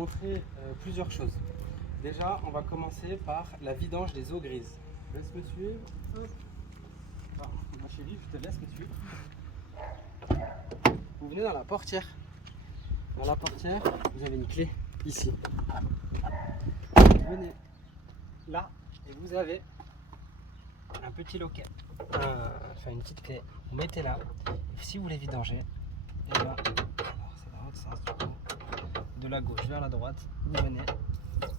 Montrer plusieurs choses. Déjà, on va commencer par la vidange des eaux grises. Laisse me suivre. Hop. Alors, ma chérie, je te laisse me suivre. Vous venez dans la portière. Dans la portière, vous avez une clé ici. Vous venez là et vous avez un petit loquet. Enfin, une petite clé. Vous mettez là. Et si vous voulez vidanger, et là, alors c'est dans l'autre sens du coup. De la gauche vers la droite, vous venez.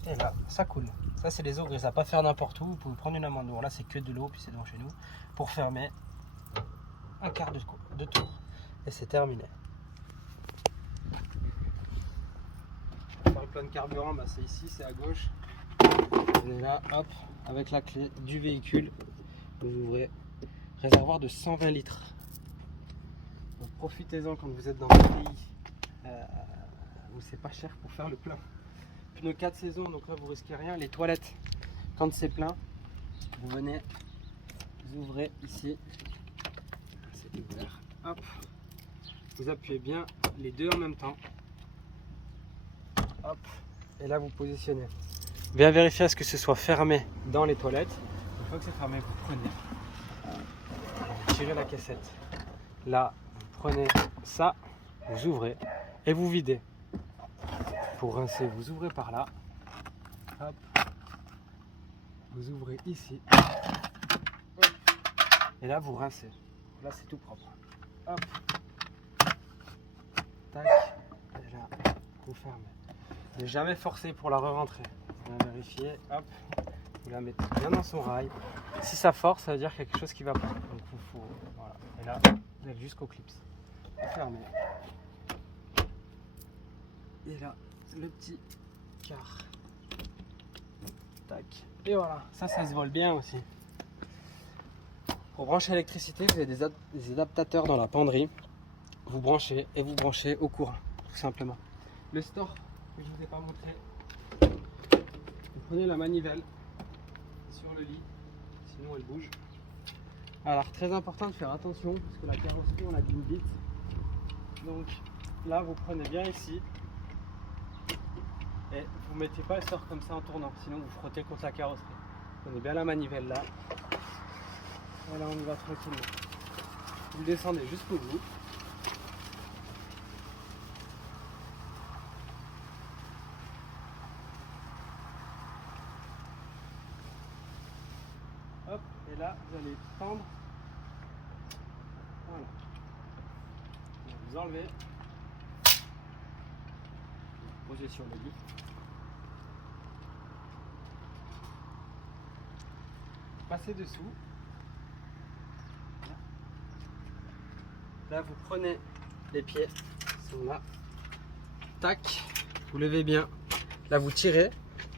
Et là, ça coule. Ça, c'est les eaux grises. À pas faire n'importe où. Vous pouvez prendre une amandour. Là, c'est que de l'eau, puis c'est devant chez nous. Pour fermer un quart de tour. Et c'est terminé. Faire le plein de carburant, bah, c'est ici, c'est à gauche. Vous venez là, hop, avec la clé du véhicule. Vous ouvrez. Réservoir de 120 litres. Donc, profitez-en quand vous êtes dans un pays où c'est pas cher pour faire le plein. Pneus 4 saisons, donc là vous risquez rien. Les toilettes, quand c'est plein, vous venez, vous ouvrez ici, c'est ouvert, hop, vous appuyez bien les deux en même temps, hop, et là vous positionnez. Bien vérifier à ce que ce soit fermé dans les toilettes. Une fois que c'est fermé, vous prenez, vous tirez la cassette. Là, vous prenez ça, vous ouvrez et vous videz. Pour rincer, vous ouvrez par là. Hop. Vous ouvrez ici. Hop. Et là, vous rincez. Là, c'est tout propre. Hop. Tac. Et là, vous fermez. Ne jamais forcer pour la re-rentrer. Vous la vérifiez. Hop. Vous la mettez bien dans son rail. Si ça force, ça veut dire qu'il y a quelque chose qui va pas. Donc, voilà. Et là, vous allez jusqu'au clips. Vous fermez. Et là, le petit quart. Tac. Et voilà, ça se vole bien aussi. Pour brancher l'électricité, vous avez des adaptateurs dans la penderie. Vous branchez et vous branchez au courant, tout simplement. Le store que je ne vous ai pas montré. Vous prenez la manivelle sur le lit, sinon elle bouge. Alors très important de faire attention parce que la carrosserie on a d'une bite. Donc là vous prenez bien ici. Et vous ne mettez pas le sort comme ça en tournant, sinon vous frottez contre la carrosserie. Prenez bien la manivelle là. Voilà, on y va tranquillement. Vous descendez jusqu'au bout. Hop, et là vous allez tendre. Voilà. Vous enlevez. Vous posez sur le lit. Passez dessous. Là, vous prenez les pieds, ils sont là. Tac, vous levez bien. Là, vous tirez.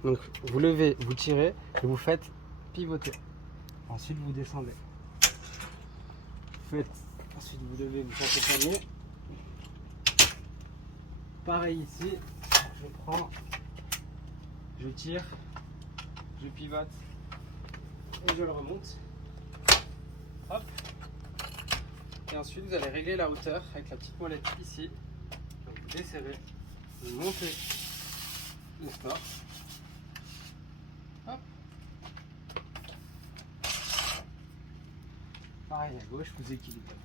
Donc, vous levez, vous tirez et vous faites pivoter. Ensuite, vous descendez. Ensuite, vous levez, vous faites le panier. Pareil ici, je prends, je tire, je pivote. Et je le remonte. Hop. Et ensuite vous allez régler la hauteur avec la petite molette ici. Donc vous desserrez, vous montez le store. Hop. Pareil à gauche, vous équilibrez.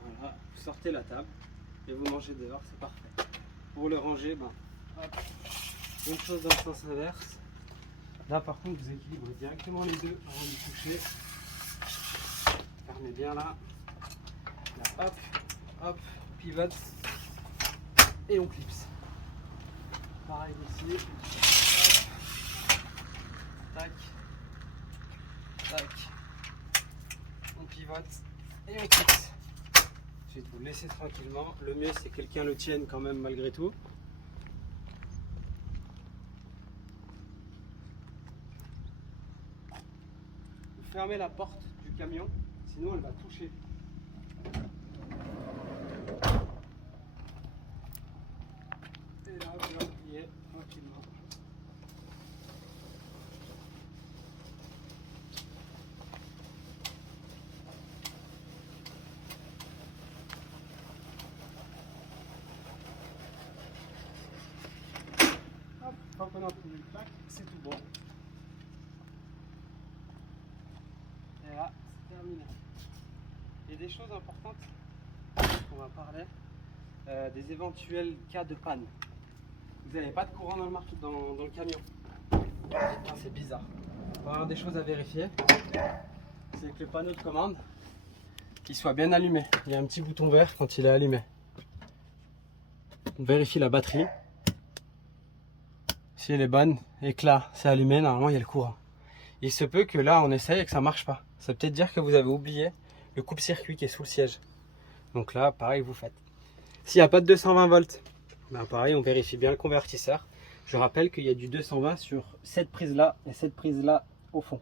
Voilà, vous sortez la table. Et vous mangez dehors, c'est parfait. Pour le ranger, hop, même chose dans le sens inverse. Là par contre vous équilibrez directement les deux avant de toucher. Fermez bien là. Là hop, hop, pivote. Et on clipse. Pareil ici. Hop. Tac. Tac. On pivote et on clipse. Ensuite, vous laissez tranquillement. Le mieux, c'est que quelqu'un le tienne quand même malgré tout. Vous fermez la porte du camion, sinon elle va toucher. Et là, vous la pliez tranquillement. prenez en premier plaque, c'est tout bon. Et là, c'est terminé. Il y a des choses importantes qu'on va parler, des éventuels cas de panne. Vous n'avez pas de courant dans le camion. Putain, c'est bizarre. Alors, des choses à vérifier, c'est que le panneau de commande, qu'il soit bien allumé. Il y a un petit bouton vert quand il est allumé. On vérifie la batterie. Si elle est bonne et que là c'est allumé, normalement il y a le courant. Il se peut que là on essaye et que ça marche pas. Ça peut peut-être dire que vous avez oublié le coupe-circuit qui est sous le siège. Donc là, pareil, vous faites. S'il n'y a pas de 220 volts, ben pareil, on vérifie bien le convertisseur. Je rappelle qu'il y a du 220 sur cette prise là et cette prise là au fond.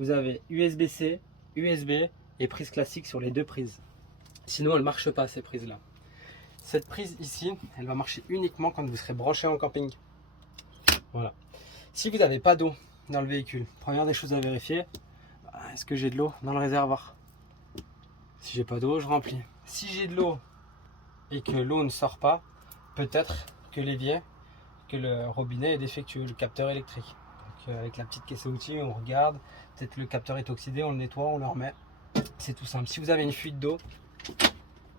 Vous avez USB-C, USB et prise classique sur les deux prises. Sinon elle ne marche pas, ces prises là. Cette prise ici, elle va marcher uniquement quand vous serez branché en camping. Voilà. Si vous n'avez pas d'eau dans le véhicule, première des choses à vérifier, est-ce que j'ai de l'eau dans le réservoir? Si j'ai pas d'eau, je remplis. Si j'ai de l'eau et que l'eau ne sort pas, peut-être que l'évier, que le robinet est défectueux, le capteur électrique. Donc, avec la petite caisse à outils, on regarde, peut-être le capteur est oxydé, on le nettoie, on le remet. C'est tout simple. Si vous avez une fuite d'eau,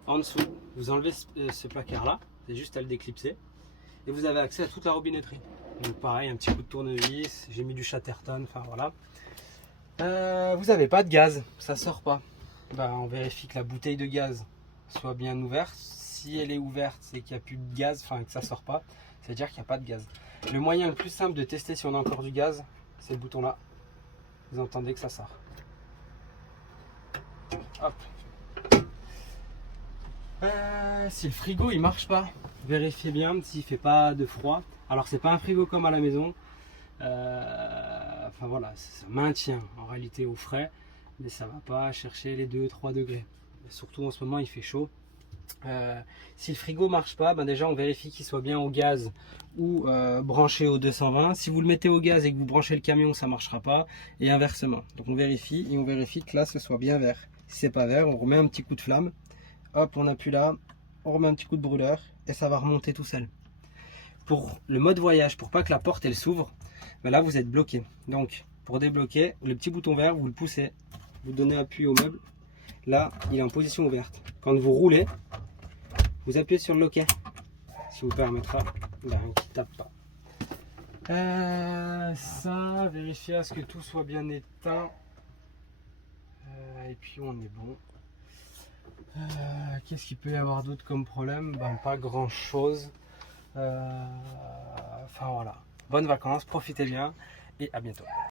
en dessous, vous enlevez ce placard là, c'est juste à le déclipser et vous avez accès à toute la robinetterie. Donc pareil, un petit coup de tournevis, j'ai mis du Chatterton, enfin voilà. Vous n'avez pas de gaz, ça sort pas. Ben, on vérifie que la bouteille de gaz soit bien ouverte. Si elle est ouverte, c'est qu'il n'y a plus de gaz, enfin que ça sort pas, c'est-à-dire qu'il n'y a pas de gaz. Le moyen le plus simple de tester si on a encore du gaz, c'est le bouton là. Vous entendez que ça sort. Hop. Si le frigo il marche pas, vérifiez bien s'il fait pas de froid. Alors c'est pas un frigo comme à la maison, enfin voilà, ça maintient en réalité au frais, mais ça va pas chercher les 2-3 degrés. Et surtout en ce moment il fait chaud. Si le frigo marche pas, ben déjà on vérifie qu'il soit bien au gaz ou branché au 220. Si vous le mettez au gaz et que vous branchez le camion, ça marchera pas, et inversement. Donc on vérifie et on vérifie que là ce soit bien vert. Si c'est pas vert, on remet un petit coup de flamme. Hop, on appuie là, on remet un petit coup de brûleur et ça va remonter tout seul. Pour le mode voyage, pour pas que la porte elle s'ouvre, ben là vous êtes bloqué. Donc pour débloquer, le petit bouton vert, vous le poussez, vous donnez appui au meuble. Là, il est en position ouverte. Quand vous roulez, vous appuyez sur le loquet, ce qui vous permettra qu'il ne tape pas. Ça, vérifiez à ce que tout soit bien éteint. Et puis on est bon. Qu'est-ce qu'il peut y avoir d'autre comme problème? Ben, pas grand chose. Enfin voilà. Bonnes vacances, profitez bien et à bientôt.